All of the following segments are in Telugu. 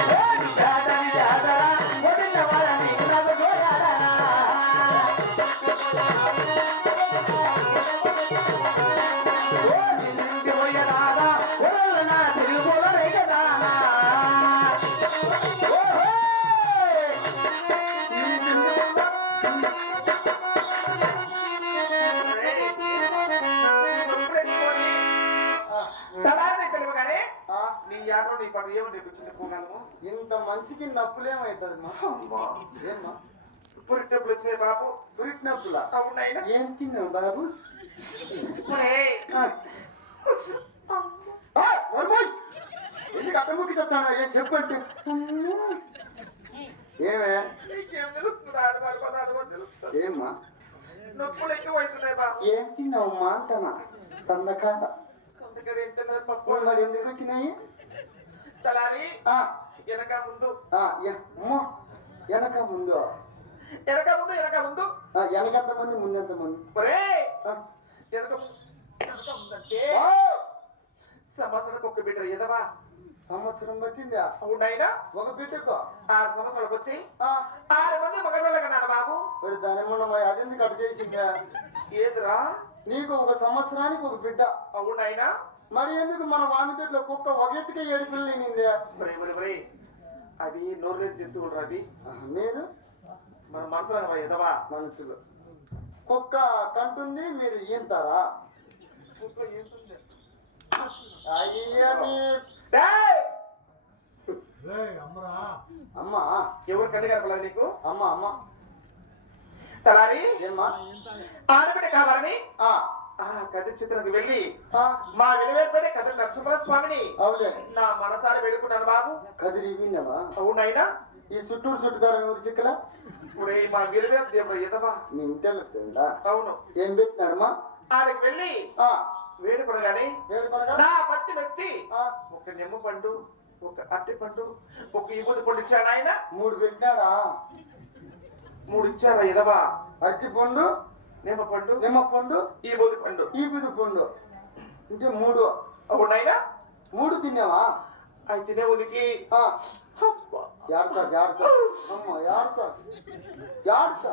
Thank you. ఇంత మంచికి నప్పులేమవుతుంది మా? ఏమ్మా? పురిటప్పుడు వచ్చే బాబు? పురిటి నప్పులా? అవునైనా ఏం తిన్నావు బాబు! ఎందుకు అట్టముక్కి చెప్తాను ఏం చెప్పండి ఏమే? ఏమ్మా? నొప్పులు ఎక్కువ అవుతున్నాయి బా. ఏం తిన్నావమ్మా అంటనా? సందకాడ ఎందుకు వచ్చినాయి? తలారి ఆ, వెనక ముందు వెనక ముందు. వెనక ముందు వెనక ముందు. ఆ, వెనకెంత మంది ముందెంత మంది. ఒరేయ్, ఆ, వెనక వెనక ముందంటే ఓ! సంవత్సరానికి ఒక బిడ్డ ఎదవా? సంవత్సరం పట్టిందా? అవునైనా ఒక బిడ్డకు? ఆరు సంవత్సరాలకు వచ్చి ఆ, ఆరు మంది మగపిల్లలు కన్నాను బాబు. మరి దాని మొన్న అదెందుకు అటు చేసిందా? ఏదిరా? నీకు ఒక సంవత్సరానికి ఒక బిడ్డ. అవునైనా మరి ఎందుకు మన వామితోట్లో కుక్క ఒక ఎత్తుకే ఏడు పిల్లలు ఒరే ఒరే ఒరే అవి నోరు జంతువులు రవి మీరు మన మనసులో ఎదవా? మనుషులు కుక్క కంటుంది మీరు ఈంతారా! అమ్మా. ఎవరు కనపడలేదు నీకు? అమ్మ అమ్మ. తలారి? ఏమ్మా? ఆడబిడ్డ కావాలని? ఆ, కథ చిత్రకు వెళ్ళి మా విలువేర్పడే కథ నరసింహ స్వామిని అవులే నా మనసారి వేడుకున్నాను బాబు. కదిరి విన్నావా? అవునైనా ఈ చుట్టూరు చుట్టుకారం ఎవరు చిక్కల? ఇప్పుడు మా విలువే దేవుడు ఎదవా? మీ అవును. ఏం పెట్టినాడమ్మా ఆడికి వెళ్ళి ఆ, వేడుకొనగానే? నా పత్తి వచ్చి ఒక నిమ్మ పండు ఒక అరటి పండు ఒక ఇబూది పండు ఇచ్చాడు ఆయన? మూడు పెట్టినాడా? మూడు ఇచ్చారా ఎదవా? అరటి పండు నిమ్మ పండు నిమ్మ పండు ఈ బోధి పండు ఈ బిదు పండు అంటే మూడు అవునైనా మూడు తిన్నావా అవి తినే ఉదికి ఏడసా ఏడసా అమ్మ ఏడసా ఏడసా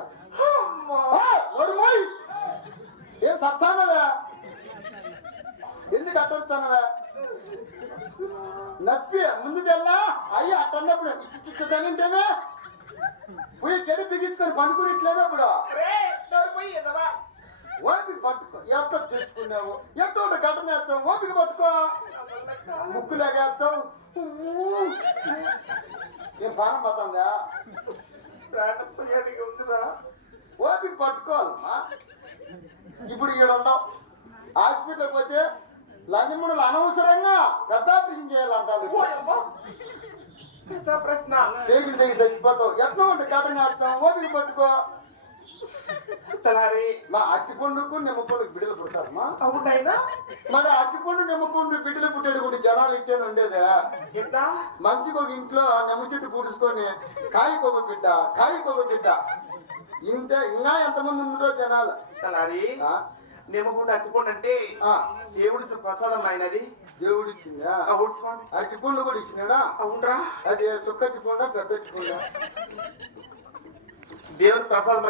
ఏం సత్తానవే ఎందుకు అట్టొస్తానవే నప్పి ముందు తెల్లా అయ్యి అట్టన్నప్పుడు ఇచ్చిచ్చుతానంటేమే పోయి గడి బిగించుకొని పనుకునిట్లేదు అప్పుడు పోయి ఎదవా ఓపిక పట్టుకో. ఎంత తెచ్చుకున్నావు ఎంతో గడ్డ నేస్తావు? ఓపిక పట్టుకో. ముక్కు లాగేస్తావు ఏం పోతుందా ప్రాణం పోయాడికి ఉందిరా ఓపిక పట్టుకోవాలమ్మా. ఇప్పుడు ఈడ ఉండవు. హాస్పిటల్కి పోతే లంజముడులు అనవసరంగా పెద్ద ఆపరేషన్ ఓయమ్మా. పెద్ద ప్రశ్న. పేగులు దగ్గర చచ్చిపోతావు. ఎట్లా ఉంటే గడ్డ నేస్తావు? ఓపిక పట్టుకో. తలారి మా అట్టి పండుకు నిమ్మపండుకు బిడ్డలు పుడతారమ్మా అవునైనా మరి అట్టి పండు నిమ్మపండు బిడ్డలు పుట్టేది కూడా జనాలు ఇట్టేనే ఉండేదే. ఎంత మంచిగా ఒక ఇంట్లో నిమ్మ చెట్టు పూడుచుకొని కాయకు ఒక బిడ్డ కాయకు ఒక బిడ్డ. ఇంత ఇంకా ఎంతమంది ఉన్నారో జనాలు? తలారి ఆ, నిమ్మకుండా అట్టుకోండి అంటే దేవుడి ప్రసాదం ఆయనది. దేవుడు ఇచ్చిందా? అవును స్వామి. అరటి పండు కూడా ఇచ్చినాడా? అవునరా. అది సుక్కటి పండు పెద్ద పండు దేవుడి ప్రసాదం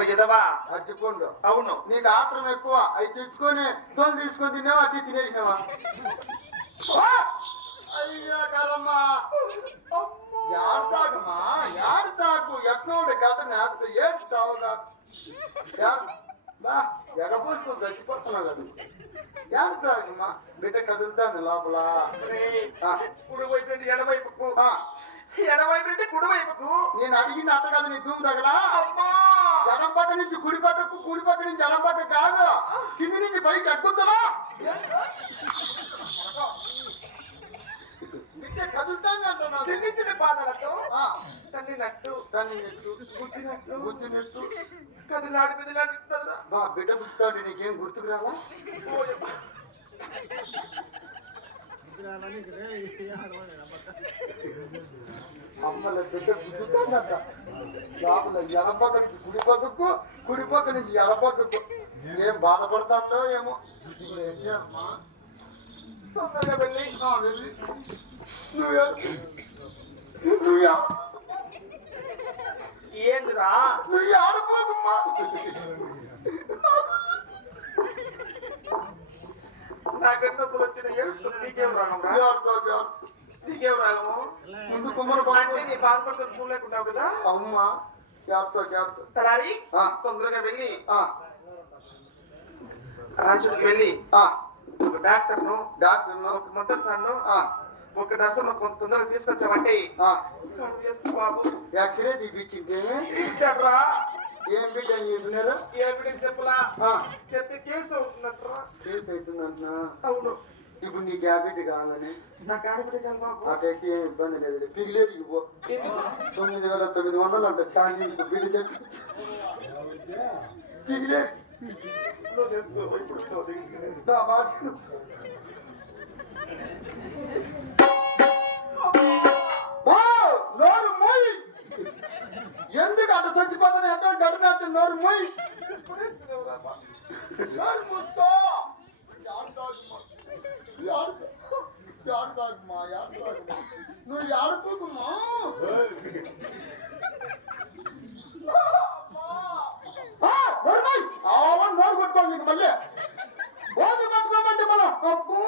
అరటి పండు అవును. నీకు ఆత్రం ఎక్కువ అవి తెచ్చుకొని తోలు తీసుకొని తిన్నావా అట్టి తినేసినావా? ఆ! అయ్యా కరమ్మా యాడతాకమ్మా యాడతాకు ఎట్నోడు గడ్డ నేత ఏడు చావుగా? ఎగపోసుకొని చచ్చిపోతున్నావు కదా యాడతాకమ్మా బిడ్డ కదులుతాను లోపల. ఎడవైపుకు. ఆ, ఎడవైపు అంటే కుడివైపుకు. నేను అడిగింది అట్ట కదా నీ ధూమ్ తగలా అమ్మా ఎడం పక్క నుంచి కుడి పక్కకు కుడి పక్క నుంచి ఎడం పక్క కాదు కింది నుంచి పైకి అంటున్నావు చిన్ని చిన్న పాదాలతో తల్లి నట్టు. దాన్ని నెట్టు, గుద్దినట్టు గుద్దినట్టు. కదిలాడి పెదిలాడి బా బిడ్డ పుట్టాడు నీకేం గుర్తుకు రాలా. అమ్మల బిడ్డ గుద్దుతాడంట లోపల ఎడపక్క నుంచి కుడి పక్కకు కుడి పక్క నుంచి ఎడపక్కకు ఏం బాధపడతాందో ఏమో ఇప్పుడు ఏం చేయాలమ్మా తొందరగా వెళ్ళి ఆ, వెళ్ళి నువ్వు ఏడు. ఏందిరా నువ్వు ఆడపోకమ్మా నాకెన్నో వచ్చిన ఏడుస్తుంది? నీకేం రాగం రా? ఆడుతావు నీకేం రాగము? ముందు కుమ్మర అంటే నీ బాధపడుతున్న చూడలేకున్నావు కదా? అమ్మా క్యాప్సో క్యాప్సో తలారి ఆ. తొందరగా వెళ్ళి. ఆ, రాజుడికి వెళ్ళి. ఆ, ఒక డాక్టర్ను డాక్టర్ ఒక మొదటిసారి ఆ, ఒక నర్సు కొంత తొందరగా తీసుకొచ్చామంటే. బాబు? ఎక్స్రే తీపిచ్చింటే. ఇచ్చాడ్రా ఏం బిడ్డ అని చెప్పినారు ఎవిడెన్స్ చెప్పులా? ఆ, చెప్తే కేసు అవుతుందంటరా? కేసు అవుతుందంటున్నా? అవును. ఇప్పుడు నీ క్యాబిట్ కావాలని? నాకు కాదు బాబు అటైతే ఏం ఇబ్బంది లేదు. పిగిలేదు ఇవ్వు. తొమ్మిది వేల తొమ్మిది వందలు అంట శాంతి బిడ్డ చెప్పి. పిగిలేదు నోరు మూయి. ఎందుకు అట్ట చచ్చిపోతాను ఎక్కడ గడిపేస్తుంది నోరు మూయి. నోరు మూసుకో. నువ్వు ఆడుకోకుమా నోరు కొట్టుకోవాలి నీకు మళ్ళీ ఓది పట్టుకోమంటే మళ్ళా అబ్బో,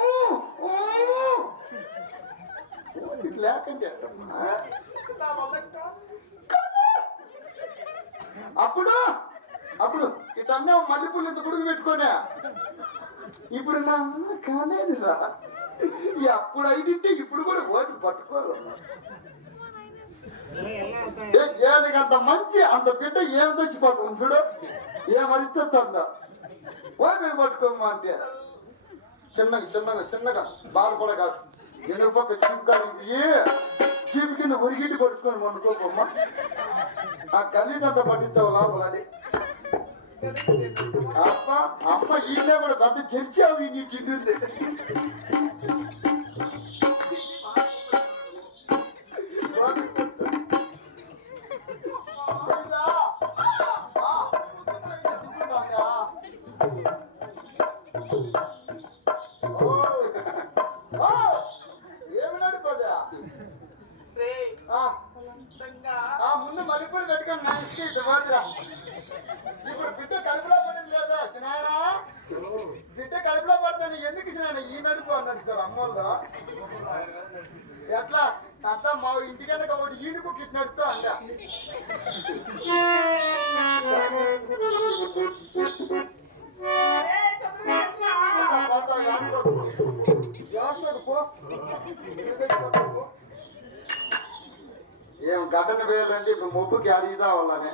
ఊ. ఓది లేకండి అమ్మా. నా వల్ల కాదు. అప్పుడు అప్పుడు ఇటన్నా మల్లెపూలు ఇంత గుడుగు పెట్టుకోనే ఇప్పుడు నా అన్న కాలేదురా. అప్పుడు అయినట్టే ఇప్పుడు కూడా ఓటు పట్టుకోరు ఏ- అంత మంచి అంత బిడ్డ ఏం తెచ్చిపోతుంది చూడు? ఏమరిస్తుందా ఓటు పట్టుకోమ్మా అంటే. చిన్నగా చిన్నగా చిన్నగా బాధపడ కాదు ఎన్ని రూపాయలు చీప్ కాదు చీప్ కింద ఉరిగిట్టి పడుచుకొని వండుకోకమ్మా ఆ కలిదంతా పట్టించావు లోపలని అమ్మ అమ్మ ఈయన కూడా పెద్ద చర్చావు ఈ టిడ్డు ఏమన్నాడు మల్లెపూలు పెట్టుకొని ఇటు పోతురా. ఇప్పుడు బిడ్డ కడుపులో పడింది లేదా సినాయనా బిడ్డ కడుపులో పడతాను ఎందుకు సినాయన ఈ నడుపు అన్నాడు సార్ అమ్మోళ్ళు. ఎట్లా? అట్లా మా ఇంటికన్నా ఒకటి ఈడుకు కిట్ నడుస్తూ అంట పోతా, పో. ఏం ఘటన వేయాలంటే ఇప్పుడు ముప్పుకి అడిగిదా వాళ్ళని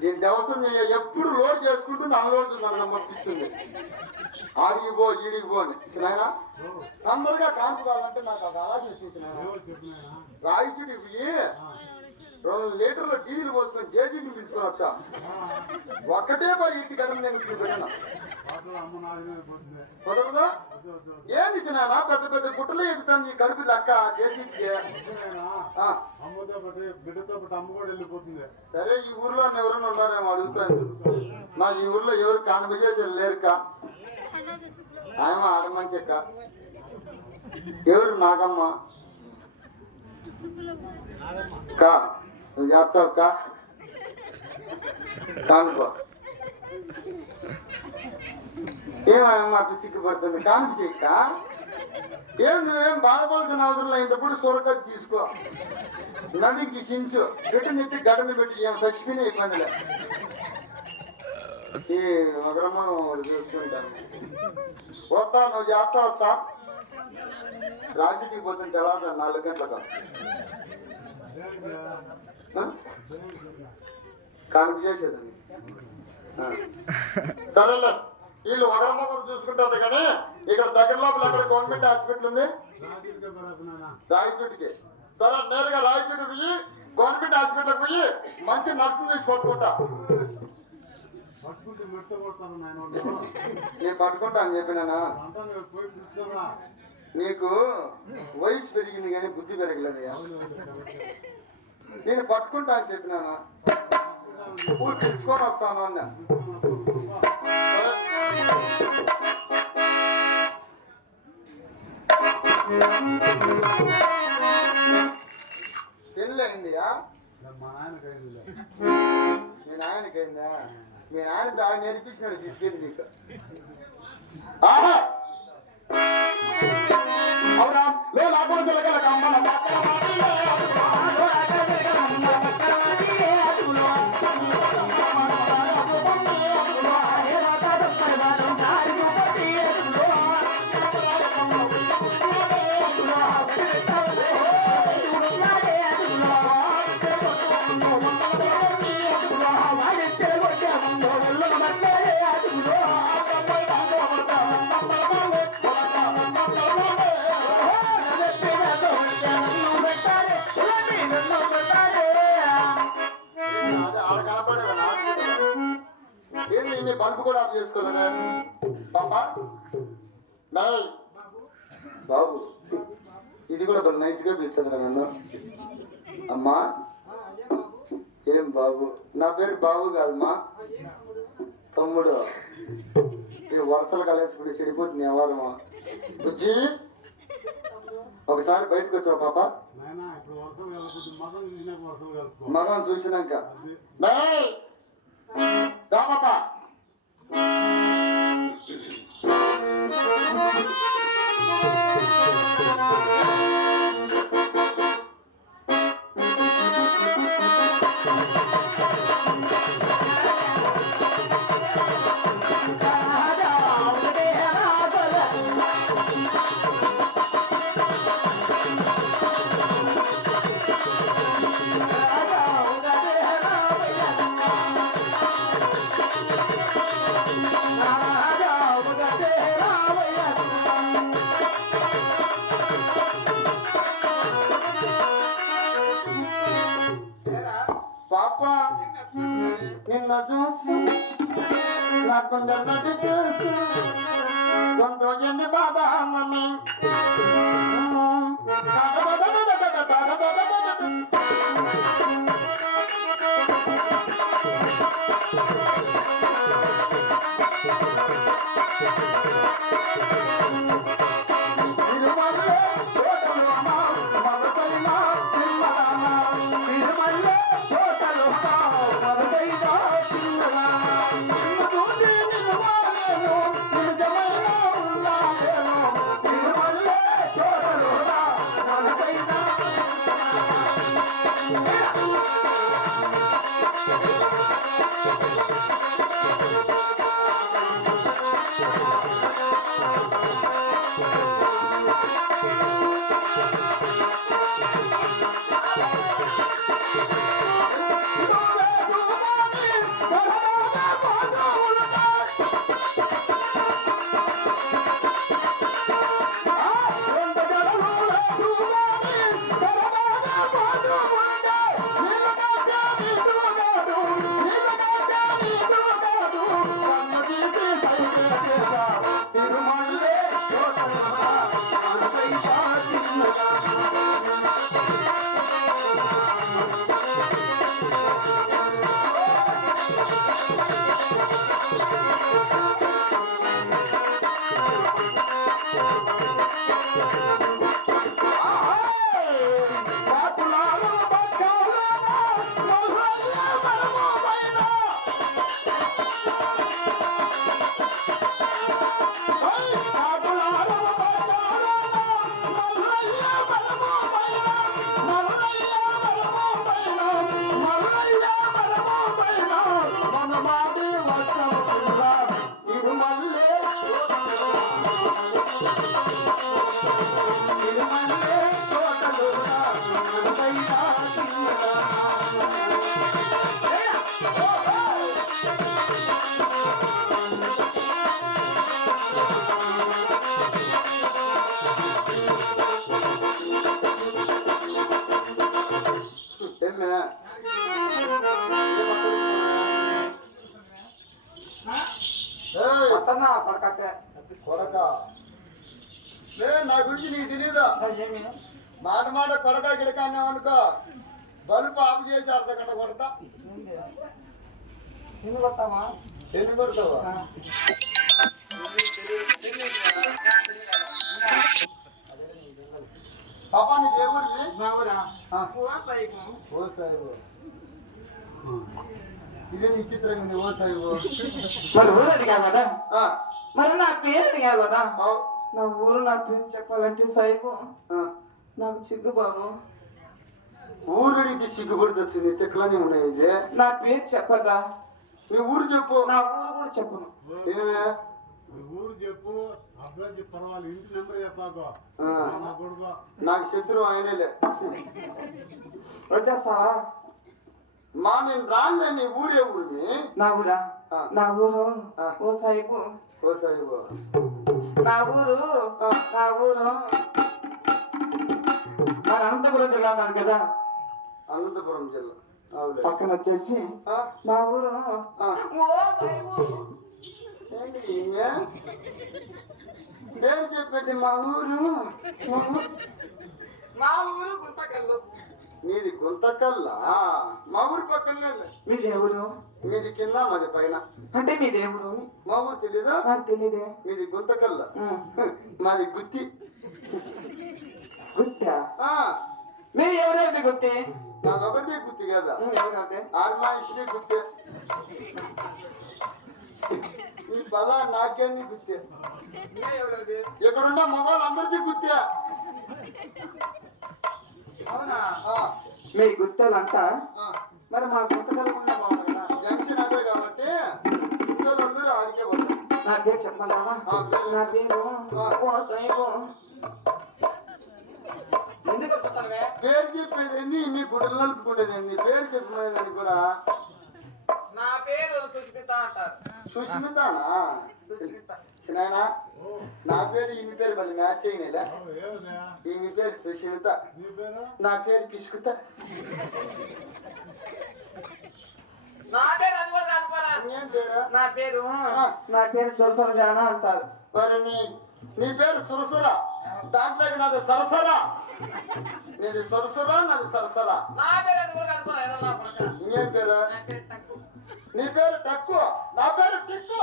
దీని దేవసం నేను ఎప్పుడు లోడ్ చేసుకుంటూ అన్లోడ్ నన్ను పంపిస్తుంది ఆడిగిపో ఈడిగిపో అని. నాయన తొందరగా కాంతి కావాలంటే నాకు అది ఆలోచన చూసిన రాయిచుడి ఇవి. రెండు లీటర్లు డీజిల్ పోసుకొని జేజీబీ తీసుకొని వచ్చా ఒక్కటే పరి ఇంటి గడమ నేను పెట్టాను కుదరదా? ఏంది సినానా పెద్ద పెద్ద గుట్టలే ఎదుగుతాను నీ కడుపు లెక్క జేసీబీకి వెళ్ళిపోతుంది సరే ఈ ఊర్లో ఎవరైనా ఉన్నారేమో అడుగుతాను నా ఈ ఊర్లో ఎవరు కాన్వర్జేషన్ లేరుక? ఆయమ్మ ఆడమంచక్క ఎవరు నాగమ్మ? కా. నువ్వు చేస్తావు కా కానుకో ఏమేమో అట్లా సిగ్గుపడుతుంది? కానుక చేయక్క ఏం నువ్వేం బాధపడుతున్న అవసరం లేనప్పుడు ఇంతప్పుడు తీసుకో. నదికి చించు పెట్టి నెత్తి గడని పెట్టి. ఏం చచ్చిపోయినా ఇబ్బంది లేదు ఈ ఒకరమ్మ ఒకటి చూసుకుంటాను పోతా నువ్వు చేస్తా వస్తా. రాజకీయ పోతుంటే ఎలా నాలుగు గంటలకు ఆ? కానుక సరేలే. వీళ్ళు ఒకరమ్మ ఒకరు చూసుకుంటారు కానీ ఇక్కడ దగ్గర లోపల అక్కడ గవర్నమెంట్ హాస్పిటల్ ఉంది. రాయచూటికి. సరే నేరుగా రాయచూటి పోయి గవర్నమెంట్ హాస్పిటల్ పోయి మంచి నర్సు తీసి పట్టుకుంటా. నేను పట్టుకుంటా అని చెప్పినానా అంతా పోయి నీకు వయసు పెరిగింది కానీ బుద్ధి పెరగలేదు నేను పట్టుకుంటా అని చెప్పినా తెచ్చుకొని వస్తాను అన్న. పెళ్ళయిందియా? మీ నాయనకైందా? మీ నేర్పించినాడు తీసుకెళ్ళి అవునా? అమ్మ బల్బు కూడా ఆఫ్ చేసుకోలేదా. పాపా? నాయ్. బాబు. ఇది కూడా కొంచెం నైస్గా పిలిచాను నన్ను. అమ్మా. ఏం బాబు? నా పేరు బాబు కాదమ్మా. తమ్ముడు. ఈ వరుసలు కలిసిపోయి చెడిపోతుంది వ్యవహారమా? బుజ్జి. ఒకసారి బయటకు వచ్చావు పాప? మగం చూసినాక. Thank you. నా కొండలటి చూసి కొంత ఎన్ని బాధ మమ్మీ పట్టన్నా పడకట్టే కొడక. లే నా గురించి నీకు తెలీదా? ఏమి మాట మాట కొడక గిడక అన్నావు అనుకో బల్బు ఆఫ్ చేసి అర్ధ గంట కొడతా. నిన్ను కొట్టామా ఎన్ని కొడతావా? పాపా నీకు ఏ ఊరికి మా ఊరా? ఓ సాయిబు ఇదే ఓ సాయిబు మరి ఊరు అడిగావు కదా? ఆ, మరి నా పేరు అడిగావు కదా. నా ఊరు నా పేరు చెప్పాలంటే సైబు ఆ. నాకు చిగ్గు బాబు. ఊరుడికి సిగ్గుపడుతుంది తిక్కలని ఉన్నాయి ఇది. నా పేరు చెప్పదా? మీ ఊరు చెప్పు. నా ఊరు కూడా చెప్పను. ఏమే? ఈ ఊరు చెప్పు. చెప్పు పర్వాలేదు ఇంటి నెంబర్ చెప్పాకో. ఆ, కొడుకు. నాకు శత్రువు ఆయనలే. వచ్చేస్తావా? మా నేను రానులే నీ ఊరే ఊరిని. నా ఊరా. నా ఊరు. ఓ సైబు ఓ సాయిబు. నా ఊరు. నా ఊరు? మన అనంతపురం జిల్లా ఉన్నాను కదా. అనంతపురం జిల్లా. పక్కన వచ్చేసి నా ఊరు. ఆ. ఓ? పేరు చెప్పండి మా ఊరు. నా ఊరు గుంతకల్లు. మీది గుంతకల్లా? మా ఊరు పక్కన మీ దేవుడు? మీది కింద మాది పైన. అంటే మీ దేవుడు మా ఊరు తెలీదా? నాకు తెలియదే మీది గుంతకల్లా? మాది గుత్తి. గుర్తా ఆ, మీరు ఎవరైతే గుర్తి నాదొకటే గుత్తి కదా? ఎవరైతే ఆర్మాయిషి గుత్తే. ఈ పద నాకేంది గుత్తే? ఇక్కడున్న మగవాళ్ళు అందరికీ గుత్తే. అవునా? మీ గుర్తులంతా. మరి మా గుర్తుకలకుండా కదా జంక్షన్ అదే కాబట్టి గుత్తలందరూ ఆడికే పోతారు నా పేరు చెప్పమంటావా? నా పేరు పేరు చెప్పేది మీ గుడ్డలు నలుపుకునేది ఏంది? పేరు చెప్పినది కూడా నా పేరు సుష్మిత అంటారు. సుష్మితానా? సుష్మిత. నాయనా నా పేరు ఈమె పేరు మళ్ళీ మ్యాచ్ అయినలే ఈమె పేరు సుష్మిత నీ పేరు నా పేరు పిసుకుత నా పేరు నా పేరు నా పేరు సుల్తాన జానా అంటారు మరి నీ నీ పేరు సురసుర దాంట్లోకి నాది సరసరా నీది సురసురా నాది సరసరా. ఇంకేం పేరు నా పేరు తక్కువ నీ పేరు టక్కు నా పేరు టిక్కు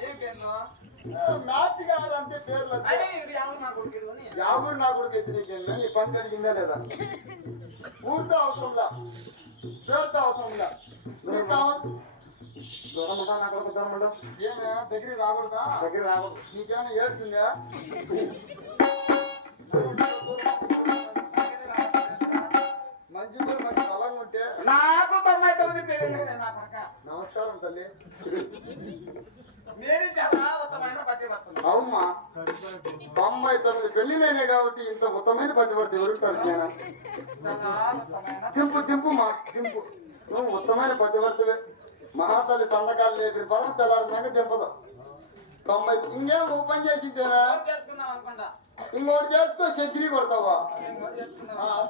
ఏం పేరు మ్యాచ్ కావాలంటే పేర్లు యాభై నా కొడుకు ఎత్తినీకేంది నీ పని జరిగిందా లేదా? ఊరితో అవసరంలా పేరుతో అవసరంలా నీకు కావాలి. దూరం ఉంటా నా కొడుకు దూరం ఉంటా ఏమే? దగ్గరికి రాకూడదా? దగ్గర రాకూడదు. నీకేమైనా ఏడ్చిందా మంచి కూడా మంచి బలంగా ఉంటే. నాకు తొంభై తొమ్మిది పేరు నమస్కారం తల్లి. సరిపోయి తొంభై తొమ్మిది పెళ్ళిలేనే కాబట్టి ఇంత ఉత్తమైన పతివర్తి ఎవరుంటారు దింపు దింపు మా దింపు. నువ్వు ఉత్తమైన పతివర్తివే. మహాతల్లి సంతకాలు లేపి బలం తెల్లారినాక దింపదు. తొంభై ఇంకేం ఓ పని చేసిందేనా ఫోన్ చేసుకుందాం అనుకుంటా. ఇంకోటి చేసుకో సెంచరీ కొడతావా? చేసుకుందాం. ఆ, ఆ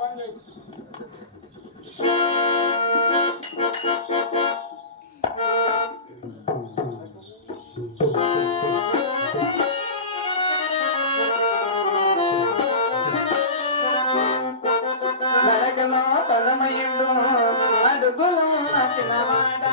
అడుగులు నచ్చినవాడ మేడిలో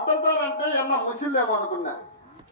కాబట్టి అంటే ఏమన్నా ముసిలేమో అనుకున్నా